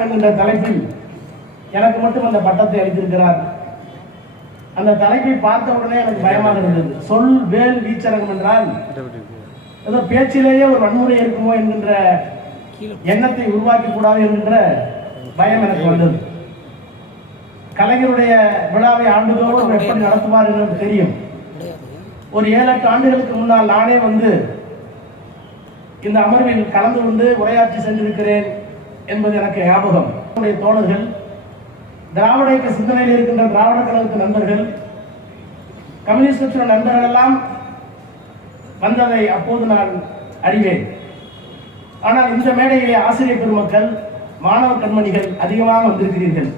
என்கின்ற தலைப்பில் எனக்கு மட்டும் அந்த பட்டத்தை அளித்திருக்கிறார். அந்த தலைப்பை பார்த்த உடனே எனக்கு பயமாக இருந்தது. சொல் வேல் வீச்சரகம் என்றால் ஏதோ பேச்சிலேயே ஒரு வன்முறை இருக்குமோ என்கின்ற எண்ணத்தை உருவாக்கி கூடாது என்கின்ற பயம் எனக்கு வந்தது. கலைஞருடைய விழாவை ஆண்டுதோறும் எப்படி நடத்துவார் என்று தெரியும். ஒரு ஏழு எட்டு ஆண்டுகளுக்கு முன்னால் நானே வந்து இந்த அமர்வில் கலந்து கொண்டு உரையாற்றி சென்றிருக்கிறேன். என்பது எனக்கு ஞாபகம். என்னுடைய தோழர்கள் திராவிட இயக்க சிந்தனையில் இருக்கின்ற திராவிட கழகத்து நண்பர்கள் கம்யூனிஸ்ட் கட்சியோட நண்பர்கள் எல்லாம் வந்ததை அப்போது நான் அறிவேன். ஆனால் இந்த மேடையிலே ஆசிரியர் பெருமக்கள் மாணவ கண்மணிகள் அதிகமாக வந்திருக்கிறீர்கள்.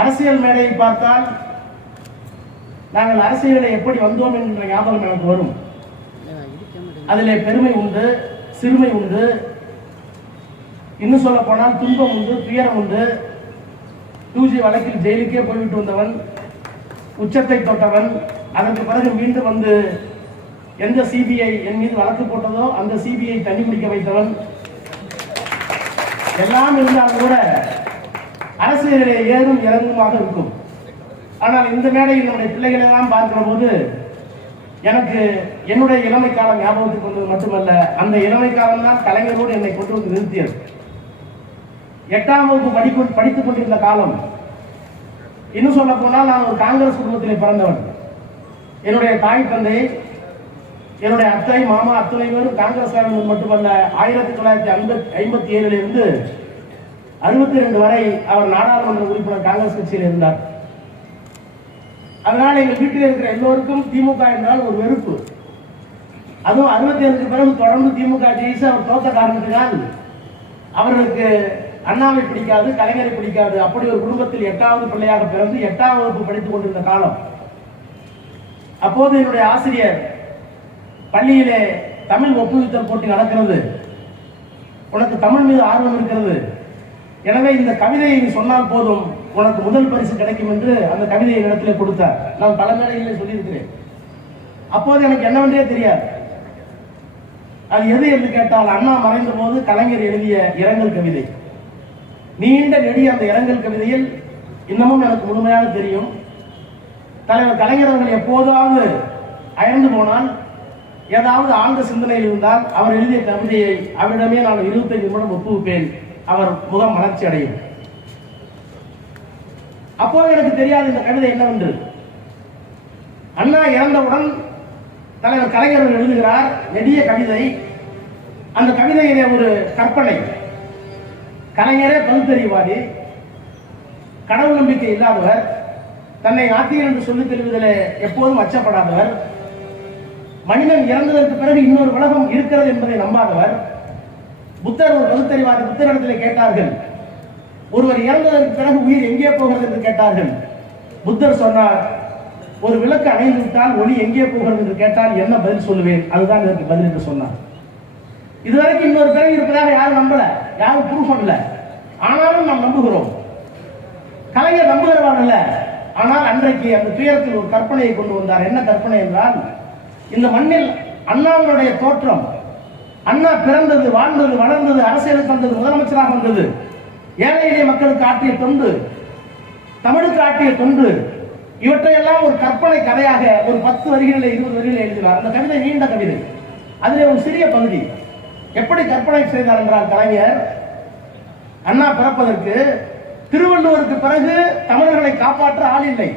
அரசியல் மேடையை பார்த்தால் நாங்கள் அரசியலை எப்படி வந்தோம் என்கின்ற ஞாபகம் எனக்கு வரும். அதிலே பெருமை உண்டு சிறுமை உண்டு இன்னும் சொல்ல போனால் துன்பம் உண்டு துயரம் உண்டு. டூஜி வழக்கில் ஜெயிலுக்கே போய்விட்டு வந்தவன் உச்சத்தை தொட்டவன் அதற்கு பிறகு மீண்டும் வந்து எந்த சிபிஐ என் மீது வழக்கு போட்டதோ அந்த சிபிஐ தண்ணி குடிக்க வைத்தவன். எல்லாம் இருந்தாலும் கூட அரசியலிலே ஏறும் இறங்குமாக இருக்கும். ஆனால் இந்த மேடையில் என்னுடைய பிள்ளைகளை எல்லாம் பார்க்கிற போது எனக்கு என்னுடைய இளமை காலம் ஞாபகத்துக்கு வந்தது மட்டுமல்ல அந்த இளமை காலம் தான் கலைஞரோடு என்னை கொண்டு வந்து நிறுத்தியது. எட்டாம் வகுப்பு படிப்பு படித்துக் கொண்டிருந்த காலம். இன்னும் சொல்ல போனால் நான் ஒரு காங்கிரஸ் குடும்பத்திலே பிறந்தவன். என்னுடைய தாய் தந்தை என்னுடைய அத்தை மாமா அத்தனை பேரும் காங்கிரஸ்காரர்கள் மட்டுமல்ல ஆயிரத்தி தொள்ளாயிரத்தி ஐம்பத்தி ஐம்பத்தி ஏழுல இருந்து அறுபத்தி ரெண்டு வரை அவர் நாடாளுமன்ற உறுப்பினர் காங்கிரஸ் கட்சியில் இருந்தார். அதனால் எங்கள் வீட்டில் இருக்கிற எல்லோருக்கும் திமுக என்றால் ஒரு வெறுப்பு. அதுவும் அறுபத்தி ஏழுக்கு பிறகு தொடர்ந்து திமுக ஜெயிச்சு அவர் தோத்த காரணத்தினால் அவர்களுக்கு அண்ணாவை பிடிக்காது கலைஞரை பிடிக்காது. அப்படி ஒரு குடும்பத்தில் எட்டாவது பிள்ளையாக பிறந்து எட்டாம் வகுப்பு படித்துக் கொண்டிருந்த காலம். அப்போது என்னுடைய ஆசிரியர் பள்ளியிலே தமிழ் ஒப்புவித்தல் போட்டி நடக்கிறது. உனக்கு தமிழ் மீது ஆர்வம் இருக்கிறது. எனவே இந்த கவிதையை நீ சொன்னால் போதும். உனக்கு முதல் பரிசு கிடைக்கும் என்று அந்த கவிதையை இடத்துல கொடுத்தார். நான் பல மேடைகளில் சொல்லியிருக்கிறேன். அப்போது எனக்கு என்னவென்றே தெரியாது. அது எது என்று கேட்டால் அண்ணா மறைந்த போது கலைஞர் எழுதிய இரங்கல் கவிதை. நீண்ட நெடிய அந்த இரங்கல் கவிதையில் இன்னமும் எனக்கு முழுமையாக தெரியும். தலைவர் கலைஞரவர்கள் எப்போதாவது அயர்ந்து போனால் ஏதாவது ஆழ்ந்த சிந்தனையில் இருந்தால் அவர் எழுதிய கவிதையை அவரிடமே நான் இருபத்தைந்து நிமிடம் ஒப்புவிப்பேன். அவர் முகம் மலர்ச்சி அடையும். அப்போது எனக்கு தெரியாது இந்த கவிதை என்னவென்று. அண்ணா இறந்தவுடன் தலைவர் கலைஞர்கள் எழுதுகிறார் நெடிய கவிதை. அந்த கவிதையிலே ஒரு கற்பனை. கலைஞரே பகுத்தறிவாதி கடவுள் நம்பிக்கை இல்லாதவர் தன்னை ஆத்தியர் என்று சொல்லித் தெரிவதில் எப்போதும் அச்சப்படாதவர். மனிதன் இறந்ததற்கு பிறகு இன்னொரு உலகம் இருக்கிறது என்பதை நம்பாதவர். புத்தர் ஒரு பகுத்தறிவாதி புத்தரிடத்திலே கேட்டார்கள் ஒருவர் இறந்ததற்கு பிறகு உயிர் எங்கே போகிறது? என்று கேட்டார்கள். புத்தர் சொன்னார் ஒரு விளக்கு அணைந்து விட்டால் ஒளி எங்கே போகிறது? என்று கேட்டால் என்ன பதில் சொல்லுவேன்? அதுதான் இதற்கு பதில் என்று சொன்னார். இதுவரைக்கும் இன்னொரு பிறகு இருப்பதாக யாரும் நம்பல. யாரும் ப்ரூஃப் பண்ணல ஆனாலும் நாம் நம்புகிறோம். கலைஞர் நம்புகிறவன் அல்ல ஆனால் அன்றைக்கு அந்த துயரத்தில் ஒரு கற்பனையை கொண்டு வந்தார். என்ன கற்பனை என்றால் இந்த மண்ணில் அண்ணாவினுடைய தோற்றம். அண்ணா பிறந்தது வாழ்ந்தது வளர்ந்தது அரசியலுக்கு வந்தது முதலமைச்சராக வந்தது. ஏழை எளிய மக்களுக்கு ஆற்றிய தொண்டு தமிழுக்கு ஆற்றிய தொண்டு. இவற்றையெல்லாம் ஒரு கற்பனை கதையாக ஒரு பத்து வரிகளில் இருபது வரிகளில் எழுதினார். அந்த கவிதை நீண்ட கவிதை. அதிலே ஒரு சிறிய பகுதி. எப்படி கற்பனை செய்தார் என்றால் கலைஞர் அண்ணா பிறப்பதற்கு திருவள்ளுவருக்கு பிறகு தமிழர்களை காப்பாற்ற ஆள் இல்லை.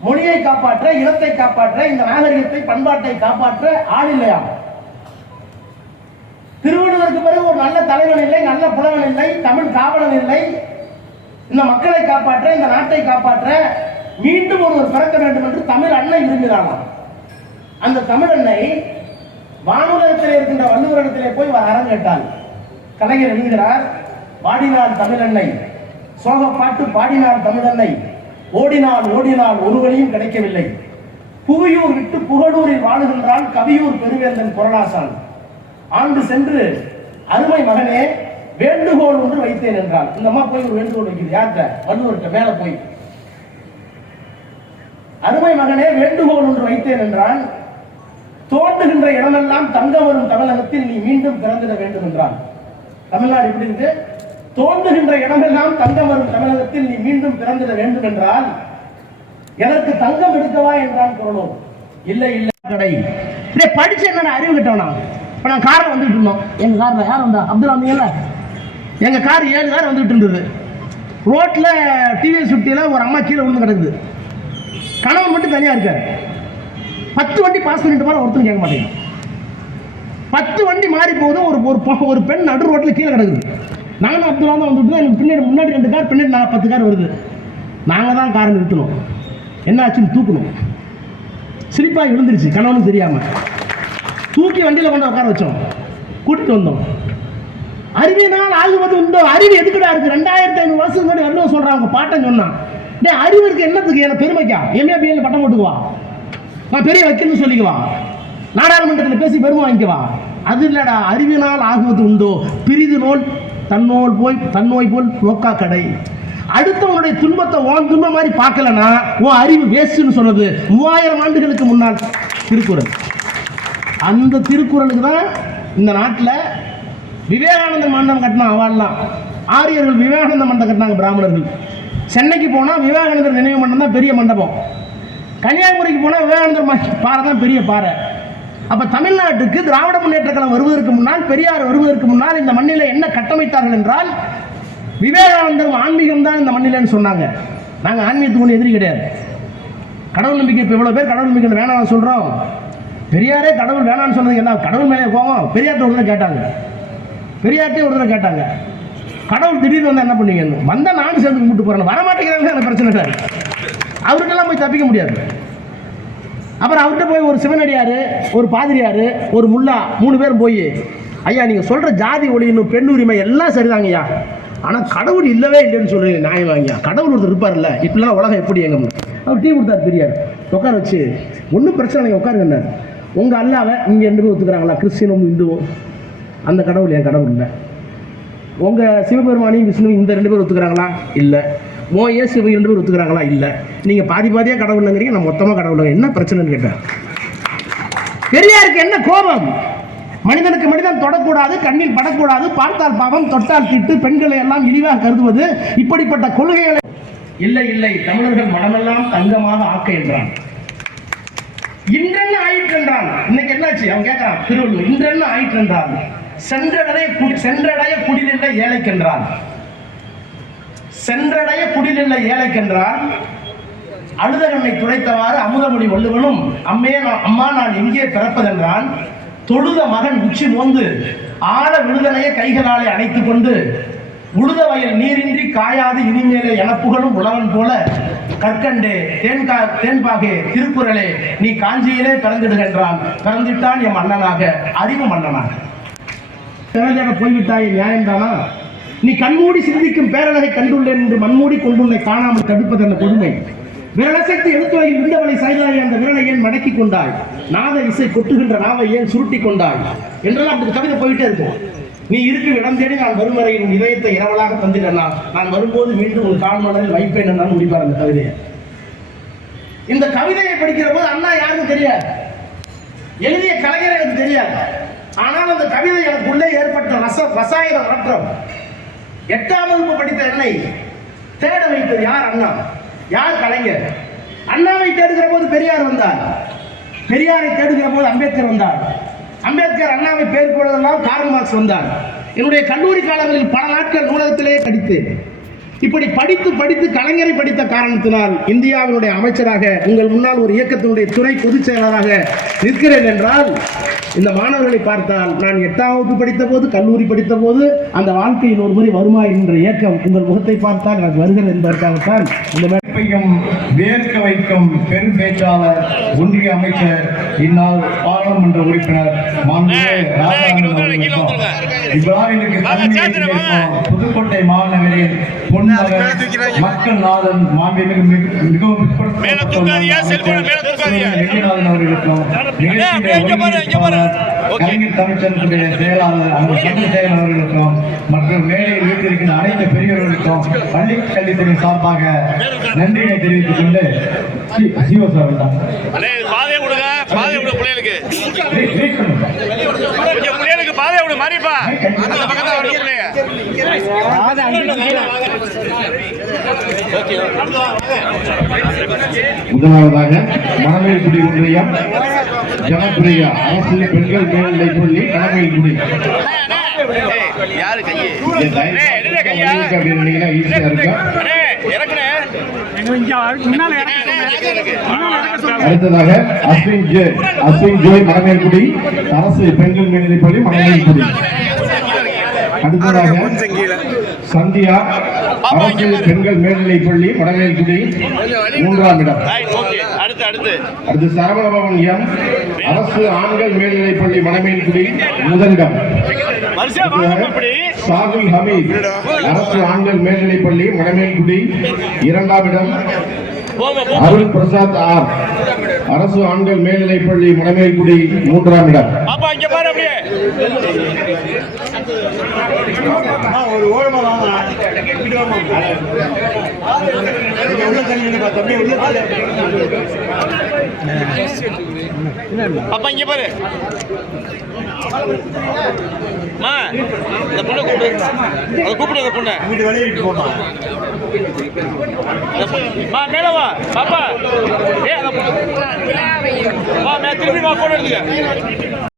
மொழியை காப்பாற்ற இனத்தை காப்பாற்ற இந்த நாகரிகத்தை பண்பாட்டை காப்பாற்ற ஆள் இல்லையா திருவள்ளுவருக்கு பிறகு ஒரு நல்ல தலைவன் இல்லை நல்ல புலவன் இல்லை தமிழ் காவலன் இல்லை. இந்த மக்களை காப்பாற்ற இந்த நாட்டை காப்பாற்ற மீண்டும் ஒருவர் பிறக்க வேண்டும் என்று தமிழ் அன்னை விரும்பினாராம் அந்த தமிழ் அன்னை வானுலகத்தில் இருக்கின்ற வள்ளுவரிடத்திலே போய் அறம் கேட்டாங்க கலைஞர் எழுதுகிறார் பாடினாள் தமிழன்னை சோகப்பாட்டு பாடினாள் தமிழன்னை ஓடினால் ஓடினால் ஒரு வழியும் கிடைக்கவில்லை. புவியூர் விட்டு புகழூரில் வாழுகின்றான் கவியூர் பெருவேந்தன் குரலாசான் ஆண்டு சென்று அருமை மகனே வேண்டுகோள் ஒன்று வைத்தேன் என்றான். இந்த அம்மா போய் ஒரு வேண்டுகோள் வைக்குது. யார்கிட்ட? வள்ளுவர்கிட்ட மேல போய். அருமை மகனே வேண்டுகோள் ஒன்று வைத்தேன் என்றான். தோன்றுகின்ற இடமெல்லாம் தங்கம் வரும் தமிழகத்தில் நீ மீண்டும் பிறந்திட வேண்டும் என்றான் தமிழ்நாடு எப்படி இருக்கு? தோன்றுகின்ற இடமெல்லாம் தங்கம் வரும் தமிழகத்தில் நீ மீண்டும் பிறந்திட வேண்டும் என்றால் எதற்கு தங்கம் எடுக்கவா என்றான் குரலோ இல்லை இல்லை. கடை. இதே படிச்சு என்ன அறிவு கிட்டவனா? இப்ப நான் காரை வந்துட்டு இருந்தோம். எங்க கார்ல யார் வந்தா? அப்துல் வந்தீங்கல்ல எங்க கார் ஏழு கார் வந்துட்டு இருந்தது. ரோட்ல டிவிஎஸ் சுட்டியில ஒரு அம்மா கீழே விழுந்து கிடக்குது. கணவன் மட்டும் தனியா இருக்காரு. பத்து வண்டி பாஸ் பண்ணிட்டு போற ஒருத்தரும் கேட்க மாட்டேங்க பத்து வண்டி மாறி போகுது ஒரு ஒரு ஒரு பெண் நடு ரோட்டில் கீழே கிடக்குது. நானும் அப்துல்லா தான் வந்துட்டு எனக்கு பின்னாடி முன்னாடி ரெண்டு கார் பின்னாடி நான் பத்து கார் வருது. நாங்கள் தான் காரை நிறுத்தணும் என்ன ஆச்சுன்னு தூக்கணும். சிரிப்பாக விழுந்துருச்சு கணவனும் தெரியாமல் தூக்கி வண்டியில் கொண்டு உட்கார வச்சோம். கூட்டிட்டு வந்தோம். அறிவினால் ஆகுவது உண்டோ? அறிவு எதுக்கடா இருக்குது ரெண்டாயிரத்தி ஐநூறு வருஷத்துக்கு முன்னாடி வரணும் சொல்றான் உங்க பாட்டன் சொன்னான். டே அறிவு இருக்குது என்னத்துக்கு? எனக்கு பெருமைக்கா? எம்ஏபிஎல் பட்டம் போட்டுக்குவா. நான் பெரிய வக்கீல்னு சொல்லிக்குவா நாடாளுமன்றத்தில் பேசி பெருமை வாங்கிக்கவா அது இல்லடா அறிவினால் ஆகுவது உண்டோ? பிரிது நோல் தன்னோல் போய் தன்னோய் போல் நோக்கா கடை. அடுத்தவனுடைய துன்பத்தை ஓன் துன்பம் மாதிரி பார்க்கலனா ஓ அறிவு வேஸ்ட்னு சொன்னது மூவாயிரம் ஆண்டுகளுக்கு முன்னால் திருக்குறள். அந்த திருக்குறளுக்கு தான் இந்த நாட்டில் விவேகானந்த மண்டபம் கட்டின அவாள்லாம் ஆரியர்கள் விவேகானந்த மண்டபம் கட்டினாங்க பிராமணர்கள். சென்னைக்கு போனால் விவேகானந்தர் நினைவு மண்டபம் தான் பெரிய மண்டபம். கன்னியாகுமரிக்கு போனால் விவேகானந்தர் பாறை தான் பெரிய பாறை. அப்போ தமிழ்நாட்டுக்கு திராவிட முன்னேற்ற கழகம் வருவதற்கு முன்னால் பெரியார் வருவதற்கு முன்னால் இந்த மண்ணில் என்ன கட்டமைத்தார்கள் என்றால் விவேகானந்தரும் ஆன்மீகம் தான் இந்த மண்ணிலன்னு சொன்னாங்க. நாங்கள் ஆன்மீகத்துக்கு ஒன்று எதிரி கிடையாது. கடவுள் நம்பிக்கை இப்போ இவ்வளோ பேர் கடவுள் நம்பிக்கை வேணாம்னு சொல்கிறோம் பெரியாரே கடவுள் வேணாம்னு சொன்னது என்ன கடவுள் மேலே போவோம் பெரியார்கிட்ட ஒரு கேட்டாங்க. பெரியார்கிட்டே ஒரு தடவை கேட்டாங்க. கடவுள் திடீர்னு வந்தால் என்ன பண்ணுவீங்க வந்தால் நானும் சேர்ந்து கும்பிட்டு போகிறேன் வரமாட்டேங்கிறாங்க எனக்கு பிரச்சனை சார் அவருக்கெல்லாம் போய் தப்பிக்க முடியாது. அப்புறம் அவர்கிட்ட போய் ஒரு சிவனடியார் ஒரு பாதிரியார் ஒரு முல்லா மூணு பேரும் போய் ஐயா நீங்கள் சொல்கிற ஜாதி ஒளியினும் பெண் உரிமை எல்லாம் சரிதாங்க ஐயா. ஆனால் கடவுள் இல்லவே இல்லைன்னு சொல்கிறீங்க நியாயம் வாங்கியா கடவுள் ஒருத்தர் இருப்பார்ல இப்படிலாம் உலகம் எப்படி எங்க அவர் டீ கொடுத்தாரு பெரியார். உட்கார வச்சு ஒன்றும் பிரச்சனை இல்லை உட்காருங்கன்னார் உங்கள் அல்லாவை இங்கே ரெண்டு பேர் ஒத்துக்கிறாங்களா? கிறிஸ்டினும் இந்துவும்? அந்த கடவுள் என் கடவுள் இல்லை. உங்கள் சிவபெருமானையும் விஷ்ணு இந்த ரெண்டு பேர் ஒத்துக்கிறாங்களா? இல்லை. ஓ ஏன் சிவ ரெண்டு பேர் ஒத்துக்கிறாங்களா? இல்லை. நீங்கள் பாதி பாதியாக கடவுளுங்கிறீங்க நான் மொத்தமாக கடவுளுங்க என்ன பிரச்சனைன்னு கேட்டேன். பெரியாருக்கு என்ன கோபம்? மனிதனுக்கு மனிதன் தொடக்கூடாது கண்ணில் படக்கூடாது பார்த்தால் பாவம் தொட்டால் திட்டு பெண்களை எல்லாம் இழிவாக கருதுவது இப்படிப்பட்ட கொள்கைகளை இல்லை இல்லை. தமிழர்கள் மனமெல்லாம் தங்கமாக ஆக்க என்றான். இன்றென்ன ஆயிற்று என்றான். இன்னைக்கு என்னாச்சு? அவன் கேட்கறான் திருவள்ளுவர் இன்றென்ன ஆயிற்று என்றான். சென்றடைய சென்றடைய குடிநின்ற ஏழைக்கென்றான் சென்றடைய குடிநிலை ஏழைக்கென்றான். அழுதகண்ணை துடைத்தவாறு அமுதமொழி வள்ளுவனும் அம்மே நான் அம்மா நான் எங்கே பிறப்பதென்றான். தொழுத மகன் உச்சி மோந்து ஆழ விழுதனைய கைகளாலே அணைத்துக் கொண்டு உழுத வயல் நீரின்றி காயாது இனிமேலே எனப்புகளும் உழவன் போல கற்கண்டே தேன்கா தேன்பாகே திருக்குறளே நீ காஞ்சியிலே பிறந்திடுகின்றான் பிறந்திட்டான் என் மன்னனாக அறிவு மன்னனாக. பிறந்தக போய்விட்டாய் நியாயம்தானா? நீ கண்மூடி சிந்திக்கும் பேரழகை கண்டுள்ளேன் என்று மண்மூடி கொண்டுள்ளை காணாமல் தடுப்பது அந்த கொடுமை. விரலசக்தி எழுத்துறையில் விந்தவனை சாய்ந்தாய் அந்த விரலை ஏன் மடக்கி கொண்டாய்? நாத இசை கொட்டுகின்ற நாவை ஏன் சுருட்டி கொண்டாய்? என்றெல்லாம் அப்படி கவிதை போயிட்டே இருக்கும். நீ இருக்கும் இடம் தேடி நான் வரும் வரை உன் இதயத்தை இரவலாக தந்திடலாம் நான் வரும்போது மீண்டும் உன் கால்மலரில் வைப்பேன் என்று முடிப்பார் அந்த கவிதையை. இந்த கவிதையை படிக்கிற போது அண்ணா யாருக்கும் தெரியாது. எழுதிய கலைஞர் எனக்கு தெரியாது. ஆனால் அந்த கவிதை எனக்குள்ளே ஏற்பட்ட ரச ரசாயன மாற்றம். எட்டாம் வகுப்பு படித்த என்னை தேட வைத்தது யார் அண்ணா? யார் கலைஞர்? அண்ணாவை தேடுகிற போது பெரியார் வந்தார். பெரியாரை தேடுகிற போது அம்பேத்கர் வந்தார். அம்பேத்கர் அண்ணாவை பேர் போடுவதெல்லாம் கார்ல் மார்க்ஸ் வந்தார். என்னுடைய கல்லூரி காலங்களில் பல நாட்கள் நூலகத்திலேயே படித்தேன். இப்படி படித்து படித்து கலைஞரை படித்த காரணத்தினால் இந்தியாவினுடைய அமைச்சராக உங்கள் முன்னால் ஒரு இயக்கத்தினுடைய துணை பொதுச் செயலராக நிற்கிறேன் என்றால் இந்த மாணவர்களை பார்த்தால் நான் எட்டாம் வகுப்பு படித்த போது கல்லூரி படித்த போது அந்த வாழ்க்கையில் ஒரு முறை வருமா என்ற இயக்கம் உங்கள் முகத்தை பார்த்தால் அது வருகிறது என்பதற்காகத்தான் இந்த வேட்பையும் வேர்க்க வைக்கும் பெரும் பேச்சாளர் ஒன்றிய அமைச்சர் இந்நாள் பாராளுமன்ற உறுப்பினர் புதுக்கோட்டை மாநகரில் மக்கள் நாதன் மாண்புமிகு மிகு- மிகவும் மேல தூக்காதீங்க, செல்போனை மேல தூக்காதீங்க. ரெட்டிநாதன் அவர்களுக்கும் கலைஞர் தமிழ்ச்சங்கத்துடைய செயலாளர் அந்த சந்திரசேகரன் அவர்களுக்கும் மற்றும் மேடையில் வீட்டிருக்கின்ற அனைத்து பெரியவர்களுக்கும் பள்ளி கல்வித்துறை சார்பாக நன்றியை தெரிவித்துக் கொண்டு சி- சிவஸ் பாதையை விடு பிள்ளைகளுக்கு. கொஞ்சம் பிள்ளைகளுக்கு பாதையை விடு மாறிப்பா. அந்த பக்கத்துல வருது பிள்ளைங்க. முதலாவதாக ஒன்றியம் ஜனப்பிரியா அரசு பெண்கள் மேல்நிலைப் பள்ளி மணமேல்குடி யாரு கையே? இறக்குனே. அடுத்ததாக அஸ்வின் ஜோய் அஸ்வின் ஜோய் மணமேல்குடி அரசு பெண்கள் மேல்நிலைப் பள்ளி மணமேல்குடி அடுத்ததாக சந்தியா அரசு பெண்கள் மேல்நிலைப் பள்ளி மணமேல்குடி மூன்றாம் இடம். அடுத்து சரவணபவன் எம் அரசு ஆண்கள் மேல்நிலைப் பள்ளி மணமேல்குடி முதலிடம் சாகுல் ஹமீத் அரசு ஆண்கள் மேல்நிலைப் பள்ளி மணமேல்குடி இரண்டாம் இடம். அருள் பிரசாத் ஆர். அரசு ஆண்கள் மேல்நிலைப் பள்ளி மணமேல்குடி மூன்றாம் இடம். பாப்பா அப்பா பாரு இங்க பாரு. மா இந்த பொண்ணை கூப்பிடு. அதை கூப்பிடு அந்த பொண்ணை. மா மேல வா. பாப்பா. ஏ அந்த பொண்ணு வா மே திரும்பி வா போன எடுத்துக்க.